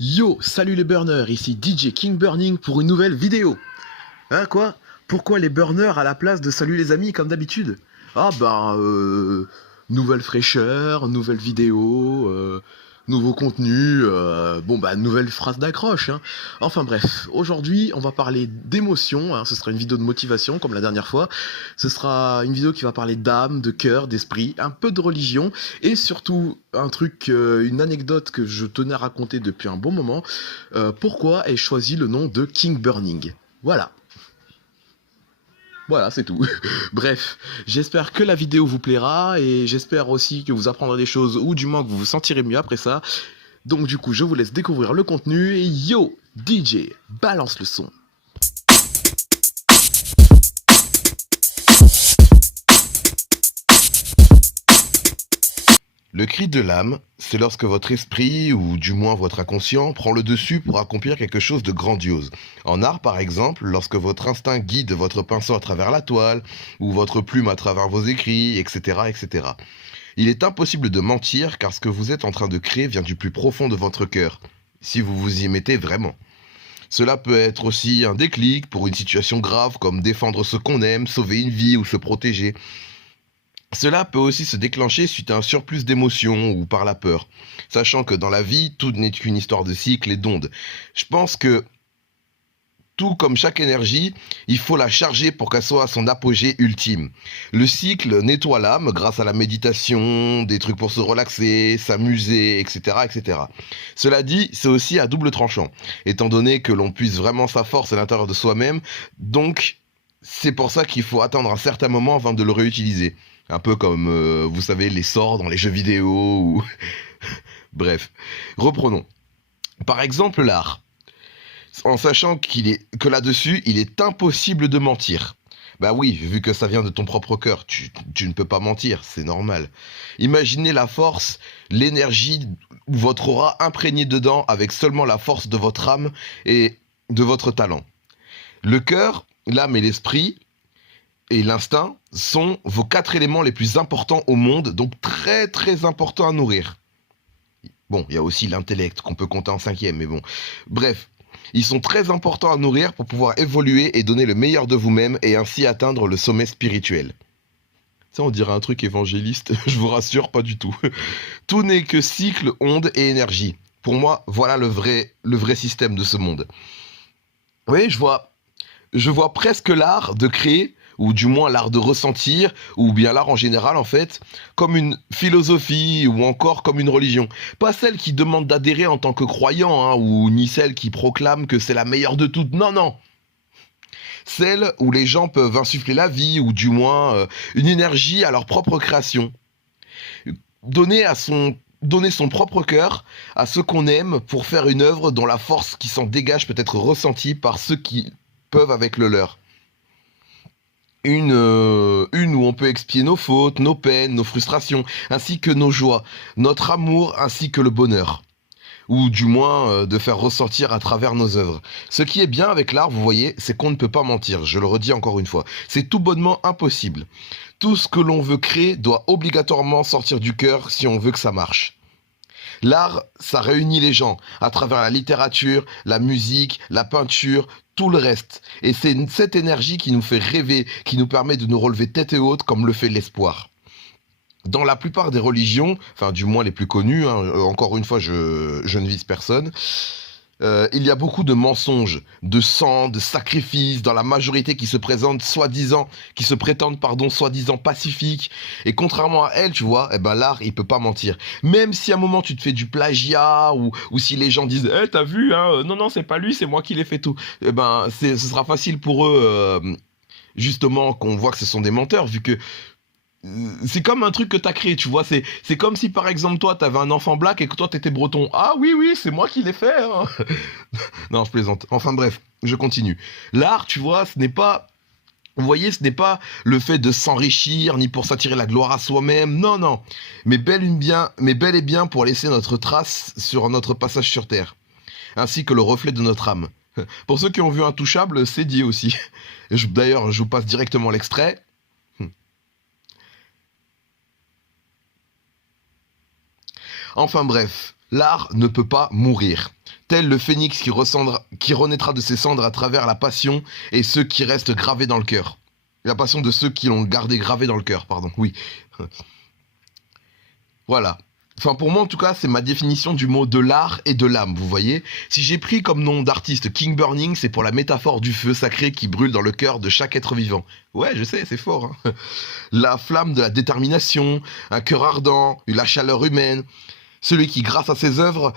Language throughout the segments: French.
Yo, salut les burners, ici DJ King Burning pour une nouvelle vidéo. Hein, quoi? Pourquoi les burners à la place de salut les amis comme d'habitude? Ah nouvelle fraîcheur, nouvelle vidéo, nouveau contenu, nouvelle phrase d'accroche, hein. Enfin bref, aujourd'hui on va parler d'émotion, hein. Ce sera une vidéo de motivation comme la dernière fois. Ce sera une vidéo qui va parler d'âme, de cœur, d'esprit, un peu de religion et surtout un truc, une anecdote que je tenais à raconter depuis un bon moment. Pourquoi ai-je choisi le nom de King Burning? Voilà, c'est tout. Bref, j'espère que la vidéo vous plaira et j'espère aussi que vous apprendrez des choses ou du moins que vous vous sentirez mieux après ça. Donc du coup, je vous laisse découvrir le contenu et yo, DJ, balance le son. Le cri de l'âme, c'est lorsque votre esprit, ou du moins votre inconscient, prend le dessus pour accomplir quelque chose de grandiose. En art, par exemple, lorsque votre instinct guide votre pinceau à travers la toile, ou votre plume à travers vos écrits, etc., etc. Il est impossible de mentir car ce que vous êtes en train de créer vient du plus profond de votre cœur, si vous vous y mettez vraiment. Cela peut être aussi un déclic pour une situation grave comme défendre ce qu'on aime, sauver une vie ou se protéger. Cela peut aussi se déclencher suite à un surplus d'émotions ou par la peur, sachant que dans la vie, tout n'est qu'une histoire de cycle et d'ondes. Je pense que, tout comme chaque énergie, il faut la charger pour qu'elle soit à son apogée ultime. Le cycle nettoie l'âme grâce à la méditation, des trucs pour se relaxer, s'amuser, etc., etc. Cela dit, c'est aussi à double tranchant, étant donné que l'on puise vraiment sa force à l'intérieur de soi-même, donc c'est pour ça qu'il faut attendre un certain moment avant de le réutiliser. Un peu comme, vous savez, les sorts dans les jeux vidéo ou... Bref, reprenons. Par exemple, l'art. En sachant que là-dessus, il est impossible de mentir. Bah oui, vu que ça vient de ton propre cœur, tu ne peux pas mentir, c'est normal. Imaginez la force, l'énergie, votre aura imprégnée dedans avec seulement la force de votre âme et de votre talent. Le cœur, l'âme et l'esprit... et l'instinct sont vos 4 éléments les plus importants au monde, donc très très importants à nourrir. Bon, il y a aussi l'intellect qu'on peut compter en 5e, mais bon. Bref, ils sont très importants à nourrir pour pouvoir évoluer et donner le meilleur de vous-même et ainsi atteindre le sommet spirituel. Ça, on dirait un truc évangéliste, je vous rassure, pas du tout. Tout n'est que cycle, onde et énergie. Pour moi, voilà le vrai système de ce monde. Oui, je vois presque l'art de créer, ou du moins l'art de ressentir, ou bien l'art en général en fait, comme une philosophie ou encore comme une religion. Pas celle qui demande d'adhérer en tant que croyant, hein, ou ni celle qui proclame que c'est la meilleure de toutes, non, non. Celle où les gens peuvent insuffler la vie, ou du moins une énergie à leur propre création. Donner son propre cœur à ce qu'on aime pour faire une œuvre dont la force qui s'en dégage peut être ressentie par ceux qui peuvent avec le leur. Une où on peut expier nos fautes, nos peines, nos frustrations, ainsi que nos joies, notre amour ainsi que le bonheur. Ou du moins de faire ressortir à travers nos œuvres. Ce qui est bien avec l'art, vous voyez, c'est qu'on ne peut pas mentir, je le redis encore une fois. C'est tout bonnement impossible. Tout ce que l'on veut créer doit obligatoirement sortir du cœur si on veut que ça marche. L'art, ça réunit les gens à travers la littérature, la musique, la peinture, tout le reste. Et c'est cette énergie qui nous fait rêver, qui nous permet de nous relever tête haute comme le fait l'espoir. Dans la plupart des religions, enfin du moins les plus connues, hein, encore une fois je ne vise personne, il y a beaucoup de mensonges, de sang, de sacrifices dans la majorité qui se prétendent soi-disant pacifiques. Et contrairement à elle, tu vois, eh ben l'art il peut pas mentir. Même si à un moment tu te fais du plagiat ou si les gens disent, t'as vu, hein, non c'est pas lui, c'est moi qui l'ai fait tout. Eh ben ce sera facile pour eux, justement qu'on voit que ce sont des menteurs vu que c'est comme un truc que t'as créé, tu vois. C'est comme si, par exemple, toi, t'avais un enfant black et que toi, t'étais breton. Ah oui, oui, c'est moi qui l'ai fait, hein. Non, je plaisante. Enfin bref, je continue. L'art, tu vois, ce n'est pas... Vous voyez, ce n'est pas le fait de s'enrichir, ni pour s'attirer la gloire à soi-même, non, non. Mais bel et bien pour laisser notre trace sur notre passage sur Terre, ainsi que le reflet de notre âme. Pour ceux qui ont vu Intouchable, c'est dit aussi. D'ailleurs, je vous passe directement l'extrait. Enfin bref, l'art ne peut pas mourir. Tel le phénix qui renaîtra de ses cendres à travers la passion et ceux qui restent gravés dans le cœur. La passion de ceux qui l'ont gardé gravé dans le cœur, pardon, oui. Voilà. Enfin, pour moi, en tout cas, c'est ma définition du mot de l'art et de l'âme, vous voyez. Si j'ai pris comme nom d'artiste King Burning, c'est pour la métaphore du feu sacré qui brûle dans le cœur de chaque être vivant. Ouais, je sais, c'est fort, hein. La flamme de la détermination, un cœur ardent, la chaleur humaine. Celui qui, grâce à ses œuvres,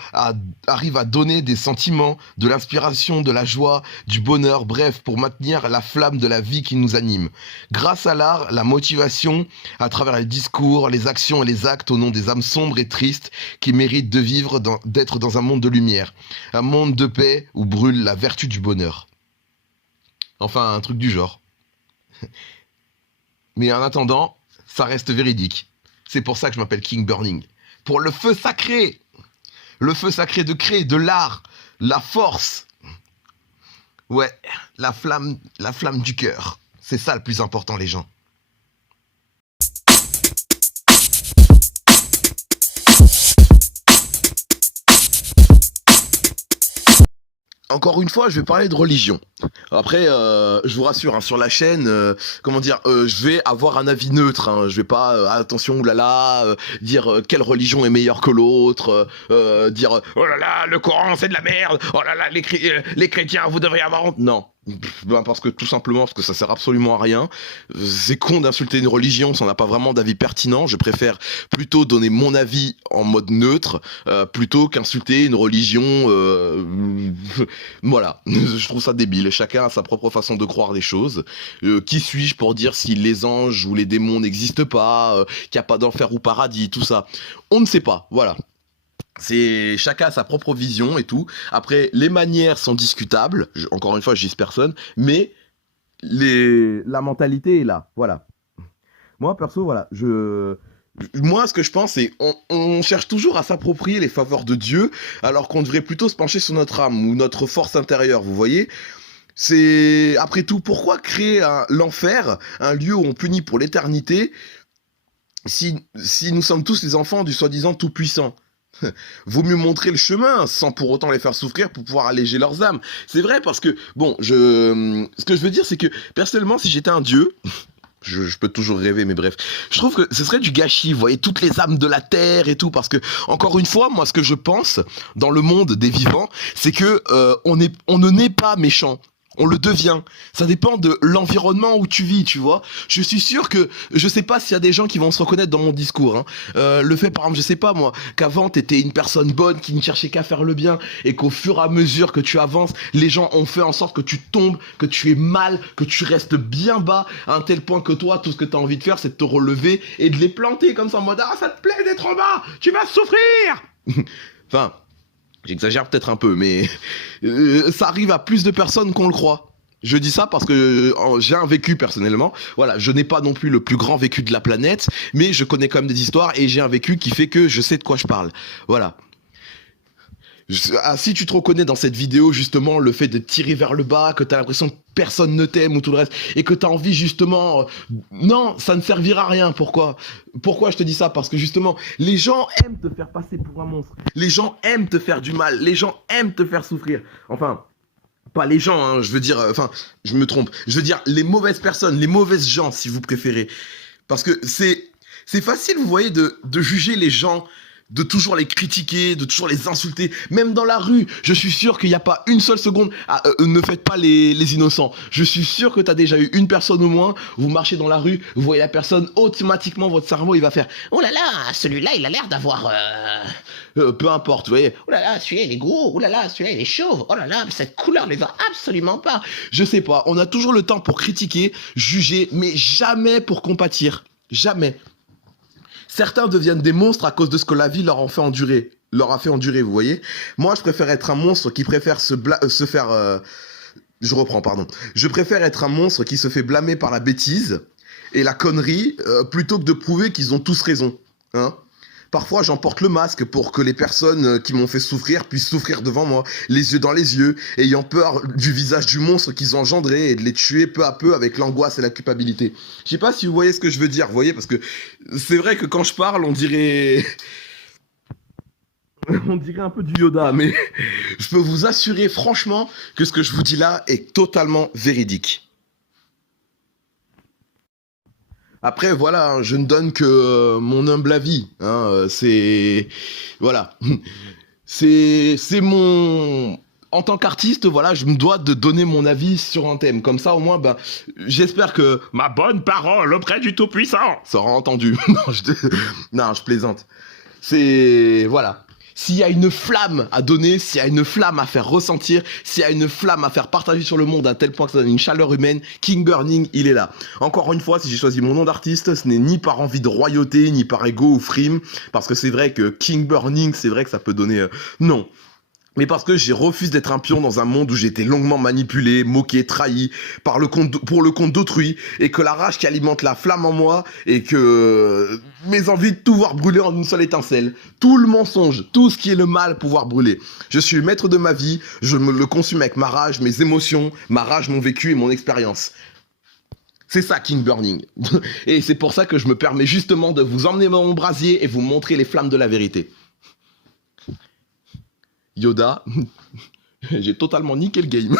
arrive à donner des sentiments, de l'inspiration, de la joie, du bonheur, bref, pour maintenir la flamme de la vie qui nous anime. Grâce à l'art, la motivation, à travers les discours, les actions et les actes au nom des âmes sombres et tristes qui méritent de vivre, d'être dans un monde de lumière, un monde de paix où brûle la vertu du bonheur. Enfin, un truc du genre. Mais en attendant, ça reste véridique. C'est pour ça que je m'appelle King Burning. Pour le feu sacré de créer de l'art, la force, ouais, la flamme du cœur. C'est ça le plus important, les gens. Encore une fois, je vais parler de religion. Après, je vous rassure, hein, sur la chaîne, je vais avoir un avis neutre. Hein, je vais pas, attention, oulala, dire quelle religion est meilleure que l'autre, dire oh là là, le Coran c'est de la merde, oh là là, les chrétiens vous devriez avoir honte. Non. Parce que tout simplement parce que ça sert absolument à rien. C'est con d'insulter une religion si on n'a pas vraiment d'avis pertinent. Je préfère plutôt donner mon avis en mode neutre plutôt qu'insulter une religion. Voilà, je trouve ça débile. Chacun a sa propre façon de croire des choses. Qui suis-je pour dire si les anges ou les démons n'existent pas, qu'il n'y a pas d'enfer ou paradis, tout ça. On ne sait pas, voilà. C'est chacun a sa propre vision et tout. Après, les manières sont discutables. Encore une fois, je dis personne, mais la mentalité est là. Voilà. Moi, perso, voilà. Moi, ce que je pense, c'est on cherche toujours à s'approprier les faveurs de Dieu, alors qu'on devrait plutôt se pencher sur notre âme ou notre force intérieure. Vous voyez ? C'est après tout, pourquoi créer l'enfer, un lieu où on punit pour l'éternité, si nous sommes tous les enfants du soi-disant tout-puissant ? Vaut mieux montrer le chemin sans pour autant les faire souffrir pour pouvoir alléger leurs âmes. C'est vrai parce que, bon, ce que je veux dire, c'est que, personnellement, si j'étais un dieu, je peux toujours rêver, mais bref, je trouve que ce serait du gâchis, vous voyez, toutes les âmes de la terre et tout, parce que, encore une fois, moi, ce que je pense, dans le monde des vivants, c'est que on ne naît pas méchant. On le devient. Ça dépend de l'environnement où tu vis, tu vois. Je suis sûr que, je sais pas s'il y a des gens qui vont se reconnaître dans mon discours, hein. Le fait, par exemple, je sais pas moi, qu'avant t'étais une personne bonne qui ne cherchait qu'à faire le bien et qu'au fur et à mesure que tu avances, les gens ont fait en sorte que tu tombes, que tu es mal, que tu restes bien bas, à un tel point que toi, tout ce que t'as envie de faire, c'est de te relever et de les planter comme ça en mode, ah, ça te plaît d'être en bas, tu vas souffrir. Enfin, j'exagère peut-être un peu, mais ça arrive à plus de personnes qu'on le croit. Je dis ça parce que j'ai un vécu personnellement. Voilà, je n'ai pas non plus le plus grand vécu de la planète, mais je connais quand même des histoires et j'ai un vécu qui fait que je sais de quoi je parle. Voilà. Si tu te reconnais dans cette vidéo, justement, le fait de tirer vers le bas, que t'as l'impression que personne ne t'aime ou tout le reste, et que t'as envie justement... non, ça ne servira à rien. Pourquoi je te dis ça? Parce que justement, les gens aiment te faire passer pour un monstre. Les gens aiment te faire du mal. Les gens aiment te faire souffrir. Enfin... pas les gens, hein, je veux dire... je me trompe. Je veux dire les mauvaises personnes, les mauvaises gens, si vous préférez. Parce que c'est facile, vous voyez, de juger les gens, de toujours les critiquer, de toujours les insulter, même dans la rue. Je suis sûr qu'il n'y a pas une seule seconde ne faites pas les innocents. Je suis sûr que tu as déjà eu une personne au moins, vous marchez dans la rue, vous voyez la personne, automatiquement votre cerveau il va faire oh là là, celui-là il a l'air d'avoir peu importe, vous voyez. Oh là là, celui-là il est gros, oh là là, celui-là il est chauve, oh là là, cette couleur ne va absolument pas. Je sais pas, on a toujours le temps pour critiquer, juger, mais jamais pour compatir. Jamais. Certains deviennent des monstres à cause de ce que la vie leur a fait endurer. Vous voyez. Moi, je préfère être un monstre qui préfère se faire... Je reprends, pardon. Je préfère être un monstre qui se fait blâmer par la bêtise et la connerie plutôt que de prouver qu'ils ont tous raison. Hein. Parfois, j'emporte le masque pour que les personnes qui m'ont fait souffrir puissent souffrir devant moi, les yeux dans les yeux, ayant peur du visage du monstre qu'ils ont engendré et de les tuer peu à peu avec l'angoisse et la culpabilité. Je sais pas si vous voyez ce que je veux dire, vous voyez, parce que c'est vrai que quand je parle, on dirait... On dirait un peu du Yoda, mais je peux vous assurer franchement que ce que je vous dis là est totalement véridique. Après, voilà, hein, je ne donne que mon humble avis. Hein, c'est... Voilà. C'est mon... En tant qu'artiste, voilà, je me dois de donner mon avis sur un thème. Comme ça, au moins, ben, j'espère que ma bonne parole auprès du Tout-Puissant sera entendue. Non, je plaisante. C'est... Voilà. S'il y a une flamme à donner, s'il y a une flamme à faire ressentir, s'il y a une flamme à faire partager sur le monde à tel point que ça donne une chaleur humaine, King Burning, il est là. Encore une fois, si j'ai choisi mon nom d'artiste, ce n'est ni par envie de royauté, ni par ego ou frime, parce que c'est vrai que King Burning, c'est vrai que ça peut donner... Non. Mais parce que j'ai refusé d'être un pion dans un monde où j'ai été longuement manipulé, moqué, trahi pour le compte d'autrui, et que la rage qui alimente la flamme en moi, et que mes envies de tout voir brûler en une seule étincelle. Tout le mensonge, tout ce qui est le mal pouvoir brûler. Je suis le maître de ma vie, je me le consume avec ma rage, mes émotions, ma rage, mon vécu et mon expérience. C'est ça, King Burning. Et c'est pour ça que je me permets justement de vous emmener dans mon brasier et vous montrer les flammes de la vérité. Yoda, j'ai totalement niqué le game.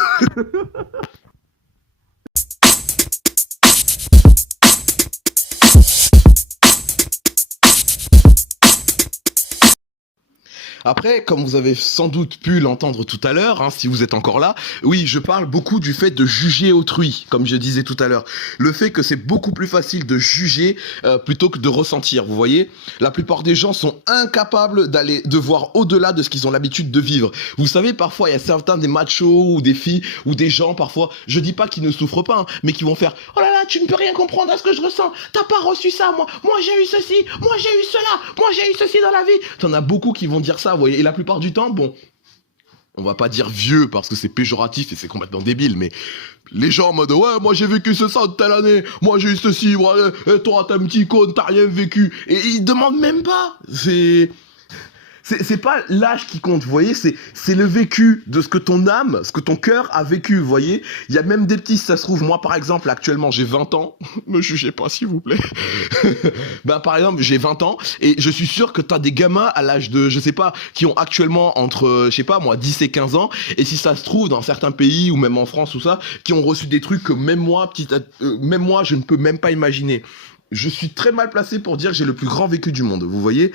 Après, comme vous avez sans doute pu l'entendre tout à l'heure, hein, si vous êtes encore là, oui, je parle beaucoup du fait de juger autrui, comme je disais tout à l'heure. Le fait que c'est beaucoup plus facile de juger plutôt que de ressentir, vous voyez. La plupart des gens sont incapables de voir au-delà de ce qu'ils ont l'habitude de vivre. Vous savez, parfois, il y a certains des machos ou des filles ou des gens, parfois, je dis pas qu'ils ne souffrent pas, hein, mais qui vont faire « Oh là là, tu ne peux rien comprendre à ce que je ressens, t'as pas reçu ça, moi j'ai eu ceci, moi j'ai eu cela, moi j'ai eu ceci dans la vie ». T'en as beaucoup qui vont dire ça, vous voyez, et la plupart du temps, bon, on va pas dire vieux parce que c'est péjoratif et c'est complètement débile, mais les gens en mode ouais, moi j'ai vécu ça de telle année, moi j'ai eu ceci, ouais, et toi t'es un petit con, t'as rien vécu, et ils demandent même pas, c'est pas l'âge qui compte, vous voyez, c'est le vécu de ce que ton âme, ce que ton cœur a vécu, vous voyez. Il y a même des petits, si ça se trouve, moi par exemple, actuellement j'ai 20 ans, me jugez pas s'il vous plaît. Ben par exemple, j'ai 20 ans, et je suis sûr que t'as des gamins à l'âge de, je sais pas, qui ont actuellement entre, je sais pas moi, 10 et 15 ans, et si ça se trouve, dans certains pays, ou même en France ou ça, qui ont reçu des trucs que même moi, même moi, je ne peux même pas imaginer. Je suis très mal placé pour dire que j'ai le plus grand vécu du monde, vous voyez.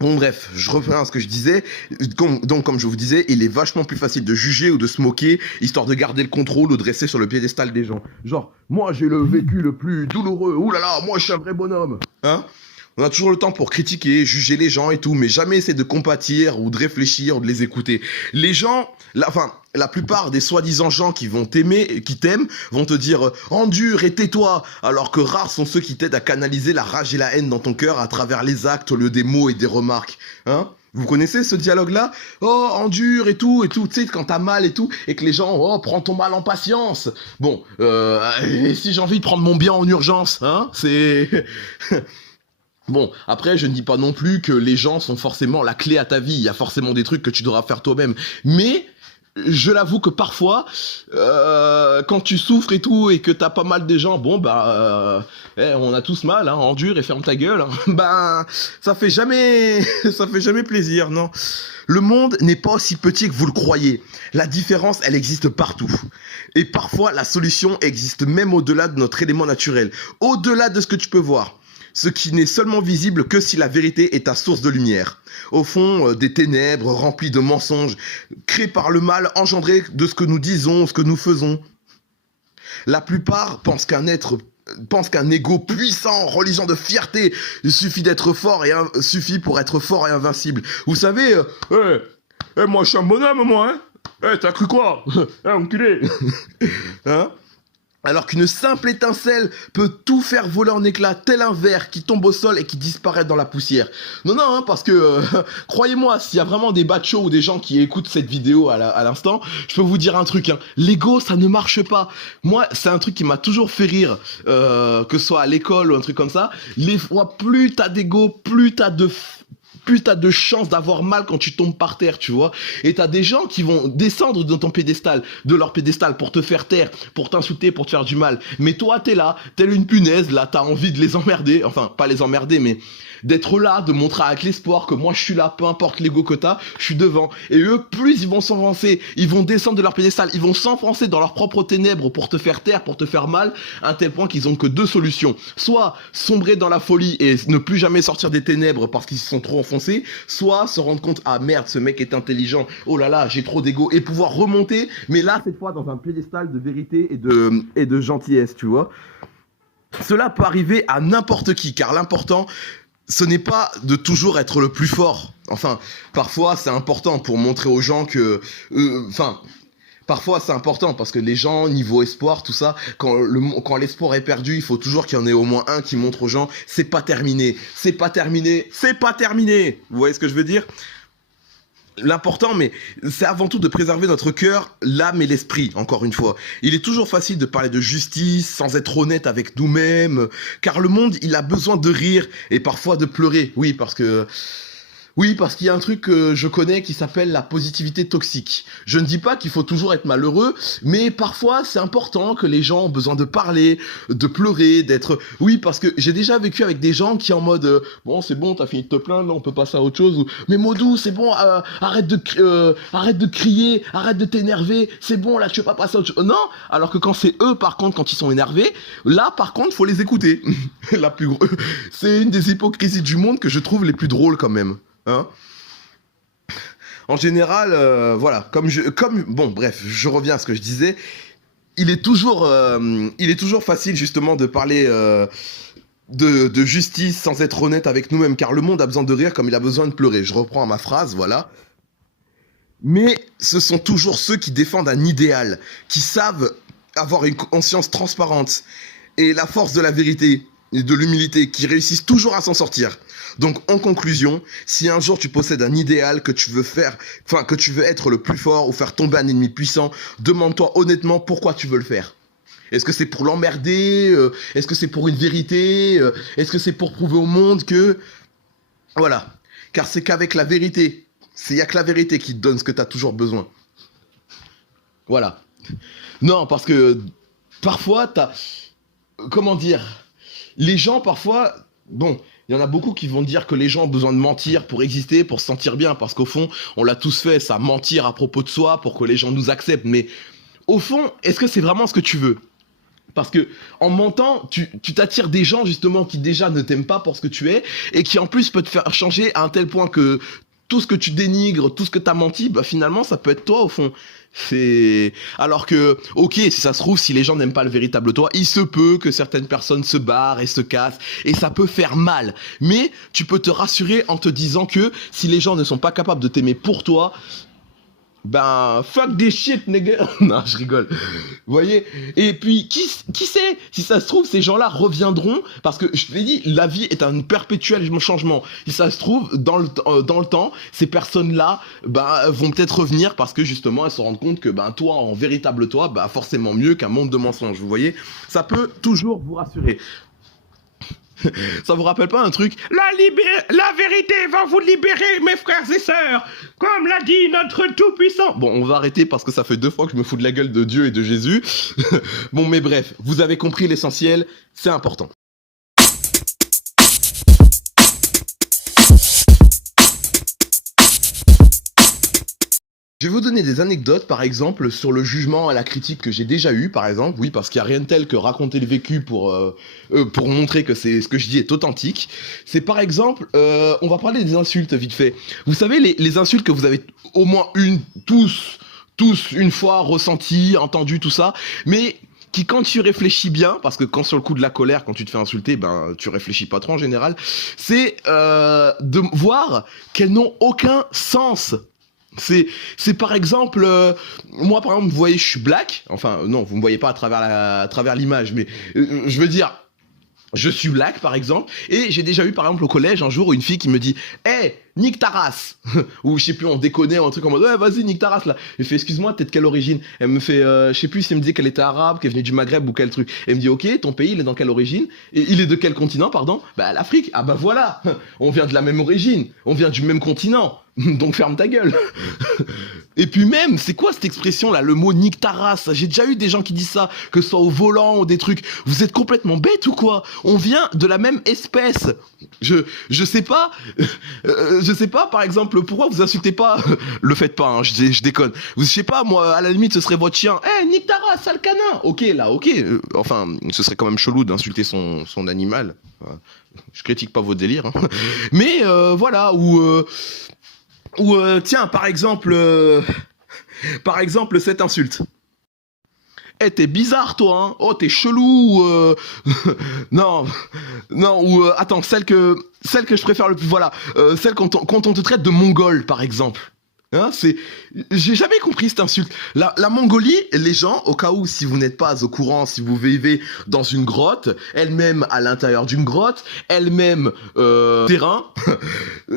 Bon bref, je reprends ce que je disais. Donc comme je vous disais, il est vachement plus facile de juger ou de se moquer, histoire de garder le contrôle ou de rester sur le piédestal des gens. Genre, moi j'ai le vécu le plus douloureux, oulala, moi je suis un vrai bonhomme. Hein? On a toujours le temps pour critiquer, juger les gens et tout, mais jamais essayer de compatir ou de réfléchir ou de les écouter. Les gens, la plupart des soi-disant gens qui vont t'aimer, qui t'aiment, vont te dire « endure et tais-toi », alors que rares sont ceux qui t'aident à canaliser la rage et la haine dans ton cœur à travers les actes au lieu des mots et des remarques. Hein? Vous connaissez ce dialogue-là? Oh, endure et tout, tu sais, quand t'as mal et tout, et que les gens, oh, prends ton mal en patience. Bon, et si j'ai envie de prendre mon bien en urgence, hein, c'est... Bon, après, je ne dis pas non plus que les gens sont forcément la clé à ta vie. Il y a forcément des trucs que tu devras faire toi-même. Mais, je l'avoue que parfois, quand tu souffres et tout, et que t'as pas mal des gens, bon, on a tous mal, hein, endure et ferme ta gueule. Hein, ça fait jamais plaisir, non. Le monde n'est pas aussi petit que vous le croyez. La différence, elle existe partout. Et parfois, la solution existe même au-delà de notre élément naturel. Au-delà de ce que tu peux voir. Ce qui n'est seulement visible que si la vérité est ta source de lumière. Au fond, des ténèbres remplies de mensonges, créés par le mal engendré de ce que nous disons, ce que nous faisons. La plupart pensent qu'un ego puissant, religion de fierté, suffit pour être fort et invincible. Vous savez, moi je suis un bonhomme, moi, hein. T'as cru quoi? Enculé. Hein? Alors qu'une simple étincelle peut tout faire voler en éclats, tel un verre qui tombe au sol et qui disparaît dans la poussière. Non, non, hein, parce que, croyez-moi, s'il y a vraiment des bachos ou des gens qui écoutent cette vidéo à l'instant, je peux vous dire un truc, hein, l'ego, ça ne marche pas. Moi, c'est un truc qui m'a toujours fait rire, que ce soit à l'école ou un truc comme ça. Les fois, plus t'as d'ego, plus t'as de chances d'avoir mal quand tu tombes par terre, tu vois. Et t'as des gens qui vont descendre de ton pédestal, de leur pédestal, pour te faire taire, pour t'insulter, pour te faire du mal. Mais toi, t'es là, telle une punaise, là, t'as envie de les emmerder. Enfin, pas les emmerder, mais d'être là, de montrer avec l'espoir que moi je suis là, peu importe l'ego que t'as, je suis devant. Et eux, plus ils vont s'enfoncer, ils vont descendre de leur pédestal, ils vont s'enfoncer dans leurs propres ténèbres pour te faire taire, pour te faire mal, à un tel point qu'ils ont que deux solutions. Soit sombrer dans la folie et ne plus jamais sortir des ténèbres parce qu'ils se sont trop enfoncés, soit se rendre compte, ah merde, ce mec est intelligent, oh là là, j'ai trop d'ego, et pouvoir remonter, mais là, cette fois, dans un pédestal de vérité et de gentillesse, tu vois. Cela peut arriver à n'importe qui, car l'important, ce n'est pas de toujours être le plus fort. Enfin, parfois c'est important pour montrer aux gens que... parfois c'est important parce que les gens, niveau espoir, tout ça, quand l'espoir est perdu, il faut toujours qu'il y en ait au moins un qui montre aux gens, c'est pas terminé, c'est pas terminé, c'est pas terminé. Vous voyez ce que je veux dire ? L'important, mais c'est avant tout de préserver notre cœur, l'âme et l'esprit, encore une fois. Il est toujours facile de parler de justice sans être honnête avec nous-mêmes, car le monde, il a besoin de rire et parfois de pleurer. Oui, parce qu'il y a un truc que je connais qui s'appelle la positivité toxique. Je ne dis pas qu'il faut toujours être malheureux, mais parfois c'est important que les gens ont besoin de parler, de pleurer, d'être... Oui, parce que j'ai déjà vécu avec des gens qui en mode bon, c'est bon, t'as fini de te plaindre, là on peut passer à autre chose. Ou, mais Modou, c'est bon, arrête de crier, arrête de t'énerver, c'est bon, là tu veux pas passer à autre chose. Non, alors que quand c'est eux, par contre, quand ils sont énervés, là par contre, faut les écouter. C'est une des hypocrisies du monde que je trouve les plus drôles quand même. Hein, en général, voilà, bon, bref, je reviens à ce que je disais. Il est toujours facile justement de parler de justice sans être honnête avec nous-mêmes, car le monde a besoin de rire comme il a besoin de pleurer. Je reprends ma phrase, voilà. Mais ce sont toujours ceux qui défendent un idéal, qui savent avoir une conscience transparente et la force de la vérité et de l'humilité, qui réussissent toujours à s'en sortir. Donc, en conclusion, si un jour tu possèdes un idéal que tu veux être le plus fort ou faire tomber un ennemi puissant, demande-toi honnêtement pourquoi tu veux le faire. Est-ce que c'est pour l'emmerder ? Est-ce que c'est pour une vérité ? Est-ce que c'est pour prouver au monde que... Voilà. Car c'est qu'avec la vérité, il n'y a que la vérité qui te donne ce que tu as toujours besoin. Voilà. Non, parce que parfois, comment dire ? Les gens, parfois... Bon, il y en a beaucoup qui vont dire que les gens ont besoin de mentir pour exister, pour se sentir bien, parce qu'au fond, on l'a tous fait, ça, mentir à propos de soi pour que les gens nous acceptent. Mais au fond, est-ce que c'est vraiment ce que tu veux ? Parce que en mentant, tu t'attires des gens justement qui déjà ne t'aiment pas pour ce que tu es et qui en plus peut te faire changer à un tel point que tout ce que tu dénigres, tout ce que t'as menti, bah finalement ça peut être toi au fond. Alors que, ok, si ça se trouve, si les gens n'aiment pas le véritable toi, il se peut que certaines personnes se barrent et se cassent, et ça peut faire mal. Mais tu peux te rassurer en te disant que si les gens ne sont pas capables de t'aimer pour toi, ben, fuck des shit, nigga. Non, je rigole. Vous voyez ? Et puis, qui sait ? Si ça se trouve, ces gens-là reviendront, parce que, je te l'ai dit, la vie est un perpétuel changement. Si ça se trouve, dans le temps, ces personnes-là, ben, vont peut-être revenir, parce que, justement, elles se rendent compte que, ben, toi, en véritable toi, ben, forcément mieux qu'un monde de mensonges, vous voyez ? Ça peut toujours vous rassurer. Ça vous rappelle pas un truc ? La vérité va vous libérer, mes frères et sœurs, comme l'a dit notre Tout-Puissant. Bon, on va arrêter parce que ça fait 2 fois que je me fous de la gueule de Dieu et de Jésus. Bon, mais bref, vous avez compris l'essentiel, c'est important. Je vais vous donner des anecdotes, par exemple, sur le jugement et la critique que j'ai déjà eu, par exemple. Oui, parce qu'il n'y a rien de tel que raconter le vécu pour montrer que ce que je dis est authentique. C'est par exemple, on va parler des insultes vite fait. Vous savez, les insultes que vous avez au moins tous une fois ressenties, entendues, tout ça, mais qui quand tu réfléchis bien, parce que quand sur le coup de la colère, quand tu te fais insulter, ben tu réfléchis pas trop en général, c'est de voir qu'elles n'ont aucun sens. C'est par exemple, moi par exemple, vous voyez, je suis black. Enfin, non, vous me voyez pas à travers l'image, mais je veux dire, je suis black par exemple, et j'ai déjà eu par exemple au collège un jour une fille qui me dit, hey, nique ta race, ou je sais plus, on déconnait, un truc en mode, ouais, vas-y, nique ta race là. Je fais, excuse-moi, t'es de quelle origine? Elle me fait, je sais plus si elle me dit qu'elle était arabe, qu'elle venait du Maghreb ou quel truc. Elle me dit, ok, ton pays, il est dans quelle origine? Et il est de quel continent, pardon? Bah, l'Afrique. Ah bah voilà, on vient de la même origine, on vient du même continent. Donc ferme ta gueule. Et puis même, c'est quoi cette expression là, le mot nique ta race? J'ai déjà eu des gens qui disent ça, que ce soit au volant ou des trucs. Vous êtes complètement bêtes ou quoi? On vient de la même espèce. Je sais pas, je sais pas par exemple pourquoi vous insultez pas. Le faites pas, hein, je déconne. Je sais pas, moi à la limite ce serait votre chien. Eh, nique ta race, sale canin. Ok là, ok. Enfin, ce serait quand même chelou d'insulter son animal. Je critique pas vos délires, hein. Mais voilà, ou tiens, par exemple cette insulte. Eh, t'es bizarre toi, hein. Oh, t'es chelou. Non, non. Ou attends, celle que je préfère le plus, voilà, celle quand on te traite de mongol, par exemple. Hein, j'ai jamais compris cette insulte. La Mongolie, les gens, au cas où, si vous n'êtes pas au courant, si vous vivez dans une grotte, elle-même à l'intérieur d'une grotte, elle-même terrain,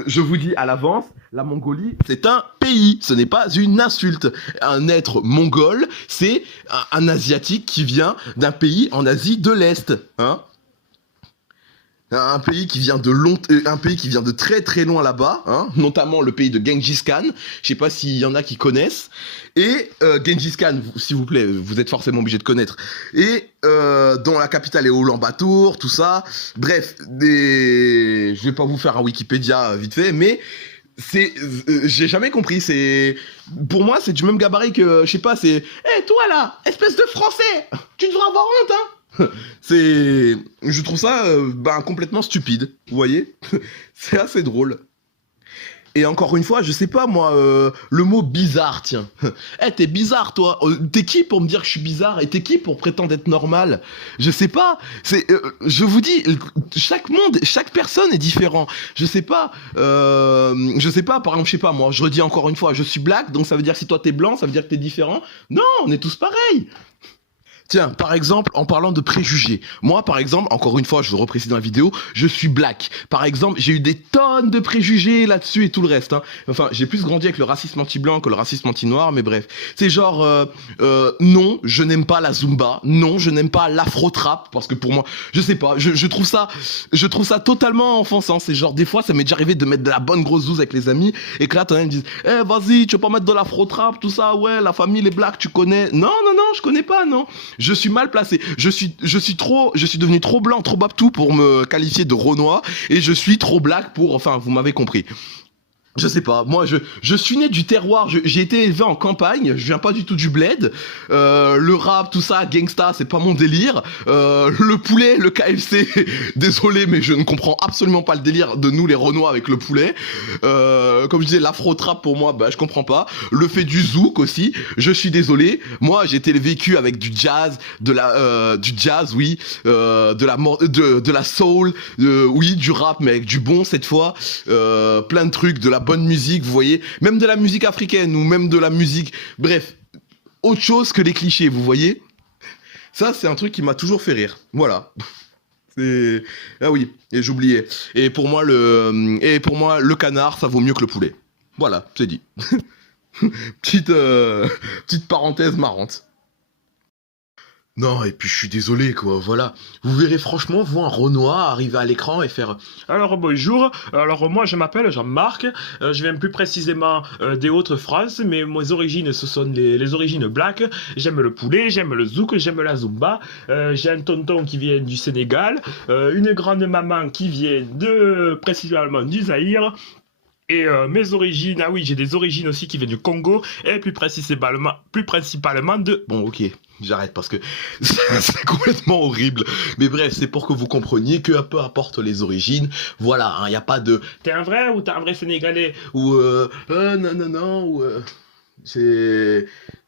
je vous dis à l'avance, la Mongolie, c'est un pays, ce n'est pas une insulte. Un être mongol, c'est un asiatique qui vient d'un pays en Asie de l'Est, hein. Un pays qui vient un pays qui vient de très très loin là-bas, hein, notamment le pays de Gengis Khan. Je sais pas s'il y en a qui connaissent. Et Gengis Khan, s'il vous plaît, vous êtes forcément obligé de connaître. Et dont la capitale est Ulaanbaatar, tout ça. Bref, je vais pas vous faire un Wikipédia vite fait, mais j'ai jamais compris. Pour moi, c'est du même gabarit que, je sais pas, c'est, hé, toi là, espèce de Français, tu devrais avoir honte, hein. Je trouve ça complètement stupide, vous voyez. C'est assez drôle. Et encore une fois, je sais pas moi, le mot bizarre, tiens. Eh, t'es bizarre toi. T'es qui pour me dire que je suis bizarre? Et t'es qui pour prétendre être normal? Je sais pas. Je vous dis, chaque personne est différent. Je sais pas. Par exemple, je sais pas moi. Je redis encore une fois, je suis black, donc ça veut dire que si toi t'es blanc, ça veut dire que t'es différent. Non, on est tous pareils. Tiens, par exemple, en parlant de préjugés. Moi, par exemple, encore une fois, je le reprécise dans la vidéo, je suis black. Par exemple, j'ai eu des tonnes de préjugés là-dessus et tout le reste, hein. Enfin, j'ai plus grandi avec le racisme anti-blanc que le racisme anti-noir, mais bref. C'est genre, non, je n'aime pas la Zumba. Non, je n'aime pas l'afro-trap, parce que pour moi, je sais pas, je trouve ça totalement offensant. C'est genre, des fois, ça m'est déjà arrivé de mettre de la bonne grosse zouze avec les amis, et que là, t'en as, ils me disent, eh, vas-y, tu veux pas mettre de l'afro-trap, tout ça, ouais, la famille, les blacks, tu connais. Non, je connais pas, non. Je suis mal placé. Je suis devenu trop blanc, trop babtou pour me qualifier de Renoir, et je suis trop black pour, enfin, vous m'avez compris. Je sais pas, moi je suis né du terroir, j'ai été élevé en campagne, je viens pas du tout du bled, le rap, tout ça, gangsta, c'est pas mon délire, le poulet, le KFC, désolé mais je ne comprends absolument pas le délire de nous les Renois avec le poulet, comme je disais l'afro-trap pour moi, je comprends pas, le fait du zouk aussi, je suis désolé, moi j'ai été vécu avec du jazz, oui, de la soul, oui, du rap mais avec du bon cette fois, plein de trucs, de la bonne musique, vous voyez, même de la musique africaine ou même de la musique, bref, autre chose que les clichés, vous voyez. Ça, c'est un truc qui m'a toujours fait rire. Voilà. Ah oui, et j'oubliais. Et pour moi, le canard, ça vaut mieux que le poulet. Voilà, c'est dit. Petite parenthèse marrante. Non, et puis je suis désolé, quoi, voilà. Vous verrez franchement, vous, un Renoir arriver à l'écran et faire... Alors bonjour, alors moi je m'appelle Jean-Marc, je viens plus précisément des Hauts-de-France, mais mes origines ce sont les origines black, j'aime le poulet, j'aime le zouk, j'aime la zumba, j'ai un tonton qui vient du Sénégal, une grande maman qui vient principalement du Zaïre, et mes origines, ah oui, j'ai des origines aussi qui viennent du Congo, et plus principalement de... Bon, ok, j'arrête parce que c'est complètement horrible. Mais bref, c'est pour que vous compreniez que peu importe les origines, voilà, il n'y a pas de... T'es un vrai ou t'es un vrai Sénégalais? Ou non, ou... c'est...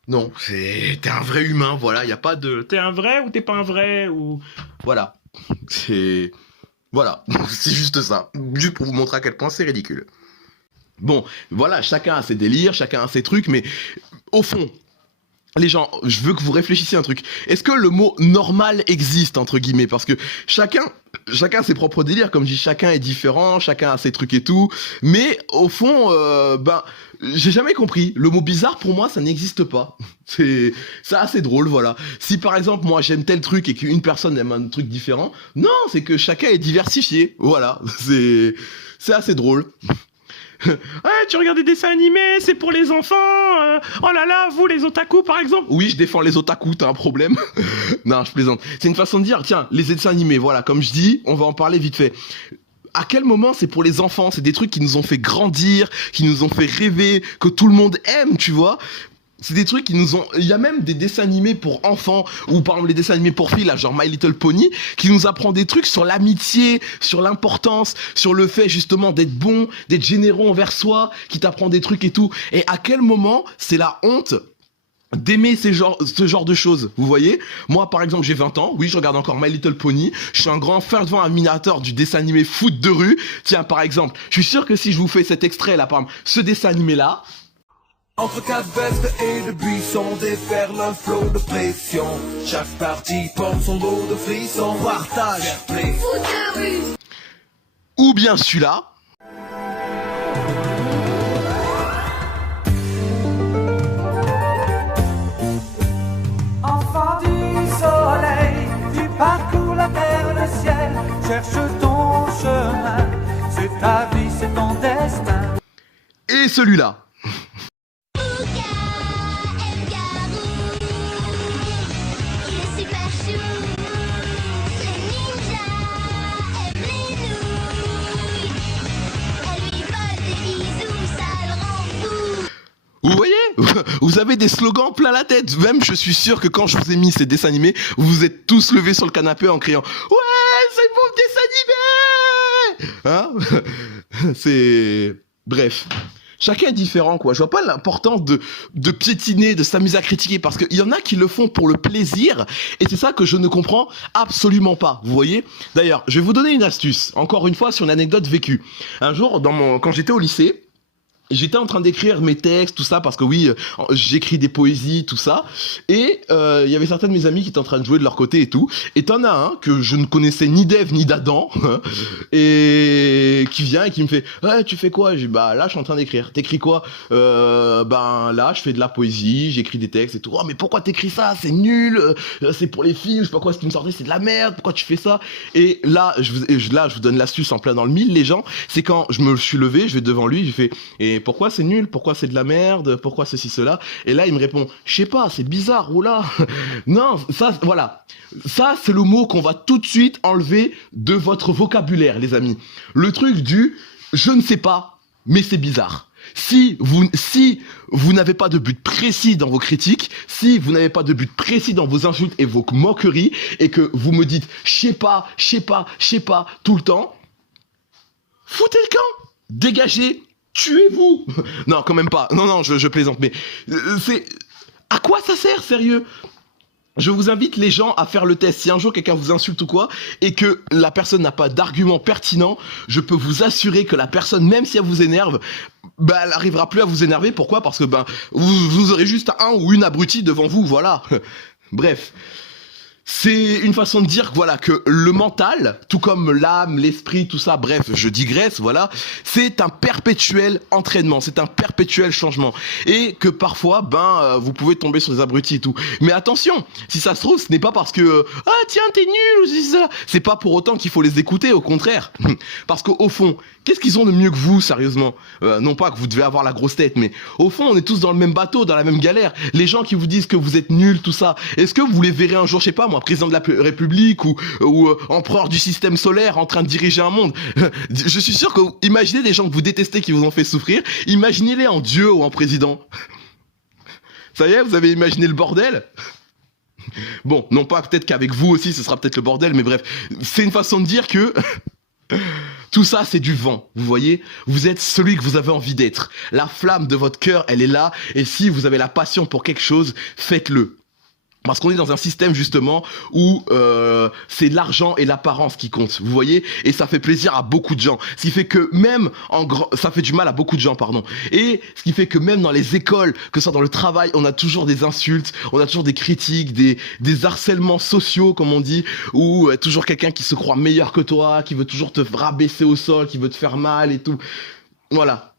Non, t'es un vrai humain, voilà, il n'y a pas de... T'es un vrai ou t'es pas un vrai ou... Voilà, c'est... Voilà, c'est juste ça. Juste pour vous montrer à quel point c'est ridicule. Bon, voilà, chacun a ses délires, chacun a ses trucs, mais au fond, les gens, je veux que vous réfléchissiez à un truc. Est-ce que le mot normal existe, entre guillemets? Parce que chacun a ses propres délires, comme je dis, chacun est différent, chacun a ses trucs et tout. Mais au fond, j'ai jamais compris. Le mot bizarre, pour moi, ça n'existe pas. C'est assez drôle, voilà. Si par exemple, moi, j'aime tel truc et qu'une personne aime un truc différent, non, c'est que chacun est diversifié. Voilà, c'est assez drôle. Ouais, tu regardes des dessins animés, c'est pour les enfants. Oh là là, vous les otaku par exemple. Oui, je défends les otaku, t'as un problème? Non, je plaisante. C'est une façon de dire, tiens, les dessins animés, voilà, comme je dis, on va en parler vite fait. À quel moment c'est pour les enfants? C'est des trucs qui nous ont fait grandir, qui nous ont fait rêver, que tout le monde aime, tu vois. C'est des trucs qui nous ont... Il y a même des dessins animés pour enfants, ou par exemple les dessins animés pour filles, là, genre My Little Pony, qui nous apprend des trucs sur l'amitié, sur l'importance, sur le fait justement d'être bon, d'être généreux envers soi, qui t'apprend des trucs et tout. Et à quel moment c'est la honte d'aimer ce genre de choses, vous voyez? Moi, par exemple, j'ai 20 ans, oui, je regarde encore My Little Pony, je suis un grand fervent admirateur du dessin animé foot de rue. Tiens, par exemple, je suis sûr que si je vous fais cet extrait, là, par exemple, ce dessin animé-là... Entre quatre vestes et de buissons déferle un flot de pression. Chaque partie porte son lot de frissons. Partage, fair-play. Foot de rue. Ou bien celui-là... Enfant du soleil, tu parcours la terre, le ciel, cherche ton chemin, c'est ta vie, c'est ton destin. Et celui-là. Il est super chou. Les ninjas aiment les nouilles. Elle lui vole des bisous, ça le rend fou. Vous voyez? Vous avez des slogans plein la tête. Même, je suis sûr que quand je vous ai mis ces dessins animés, vous vous êtes tous levés sur le canapé en criant « Ouais, c'est le bon dessin animé !» Hein? C'est... Bref. Chacun est différent, quoi. Je vois pas l'importance de piétiner, de s'amuser à critiquer, parce qu'il y en a qui le font pour le plaisir, et c'est ça que je ne comprends absolument pas, vous voyez? D'ailleurs, je vais vous donner une astuce, encore une fois, sur une anecdote vécue. Un jour, quand j'étais au lycée, j'étais en train d'écrire mes textes, tout ça, parce que oui, j'écris des poésies, tout ça. Et il y avait certains de mes amis qui étaient en train de jouer de leur côté et tout. Et t'en as un que je ne connaissais ni d'Ève ni d'Adam, et qui vient et qui me fait « Ouais, tu fais quoi ?» Je dis « Bah là, je suis en train d'écrire. » « T'écris quoi ?»« Ben là, je fais de la poésie, j'écris des textes et tout. »« Oh, mais pourquoi t'écris ça? C'est nul, c'est pour les filles, je sais pas quoi, ce qui me sortait, c'est de la merde, pourquoi tu fais ça ?» Et là, je vous donne l'astuce en plein dans le mille, les gens. C'est quand je me suis levé, je vais devant lui, j'ai fait « Et pourquoi c'est nul? Pourquoi c'est de la merde? Pourquoi ceci, cela ?» Et là, il me répond « Je sais pas, c'est bizarre, oula !» Non, ça, voilà. Ça, c'est le mot qu'on va tout de suite enlever de votre vocabulaire, les amis. Le truc du « je ne sais pas, mais c'est bizarre ». Si vous n'avez pas de but précis dans vos critiques, si vous n'avez pas de but précis dans vos insultes et vos moqueries, et que vous me dites « je sais pas, tout le temps », foutez le camp, dégagez, tuez-vous. Non, quand même pas. Non, je plaisante, mais c'est... À quoi ça sert, sérieux? Je vous invite les gens à faire le test. Si un jour quelqu'un vous insulte ou quoi, et que la personne n'a pas d'argument pertinent, je peux vous assurer que la personne, même si elle vous énerve, bah elle arrivera plus à vous énerver. Pourquoi? Parce que vous aurez juste un ou une abruti devant vous, voilà. Bref. C'est une façon de dire voilà, que le mental, tout comme l'âme, l'esprit, tout ça, bref, je digresse, voilà, c'est un perpétuel entraînement, c'est un perpétuel changement. Et que parfois, vous pouvez tomber sur des abrutis et tout. Mais attention, si ça se trouve, ce n'est pas parce que « Ah tiens, t'es nul » ou c'est ça. C'est pas pour autant qu'il faut les écouter, au contraire. Parce qu'au fond, qu'est-ce qu'ils ont de mieux que vous, sérieusement? Non pas que vous devez avoir la grosse tête, mais au fond, on est tous dans le même bateau, dans la même galère. Les gens qui vous disent que vous êtes nuls, tout ça, est-ce que vous les verrez un jour, je sais pas moi, président de la République ou empereur du système solaire en train de diriger un monde? Je suis sûr que imaginez des gens que vous détestez qui vous ont fait souffrir, imaginez-les en Dieu ou en président. Ça y est, vous avez imaginé le bordel? Bon, non pas peut-être qu'avec vous aussi ce sera peut-être le bordel, mais bref, c'est une façon de dire que tout ça c'est du vent, vous voyez? Vous êtes celui que vous avez envie d'être. La flamme de votre cœur, elle est là, et si vous avez la passion pour quelque chose, faites-le. Parce qu'on est dans un système justement où c'est l'argent et l'apparence qui comptent, vous voyez, et ça fait plaisir à beaucoup de gens. Ce qui fait que même ça fait du mal à beaucoup de gens, pardon. Et ce qui fait que même dans les écoles, que ce soit dans le travail, on a toujours des insultes, on a toujours des critiques, des harcèlements sociaux, comme on dit, où toujours quelqu'un qui se croit meilleur que toi, qui veut toujours te rabaisser au sol, qui veut te faire mal et tout. Voilà.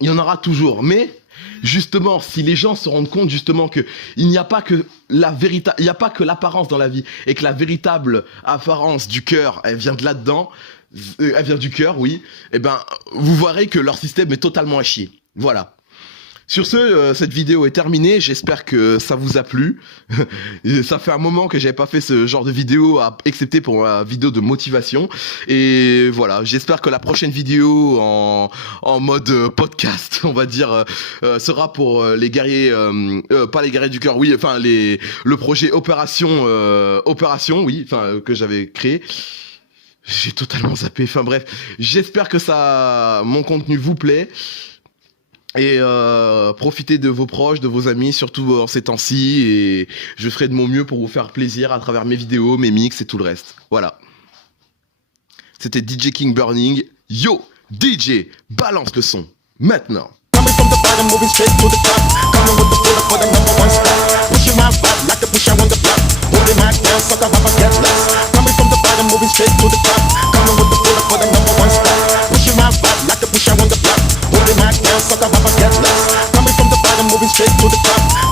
Il y en aura toujours, mais justement, si les gens se rendent compte justement que il n'y a pas que il n'y a pas que l'apparence dans la vie, et que la véritable apparence du cœur, elle vient de là-dedans, elle vient du cœur, oui, et ben, vous verrez que leur système est totalement à chier. Voilà. Sur ce, cette vidéo est terminée, j'espère que ça vous a plu. Ça fait un moment que j'avais pas fait ce genre de vidéo, excepté pour ma vidéo de motivation. Et voilà, j'espère que la prochaine vidéo en mode podcast, on va dire, sera pour les guerriers, pas les guerriers du cœur, oui, enfin le projet Opération, oui, enfin que j'avais créé. J'ai totalement zappé, enfin bref, j'espère que mon contenu vous plaît. Et profitez de vos proches, de vos amis, surtout en ces temps-ci, et je ferai de mon mieux pour vous faire plaisir à travers mes vidéos, mes mix et tout le reste. Voilà. C'était DJ King Burning. Yo, DJ, balance le son, maintenant. Coming from the bottom, moving straight to the top. Coming with the bullet for the #1 spot. Pushing my vibe like a pusher on the block. Holding my down, sucker, have a get less. Coming from the bottom, moving straight to the top. Coming with the bullet for the #1 spot. Pushing my vibe like a pusher on the block. Holding my down, sucker, have a get less. Coming from the bottom, moving straight to the top.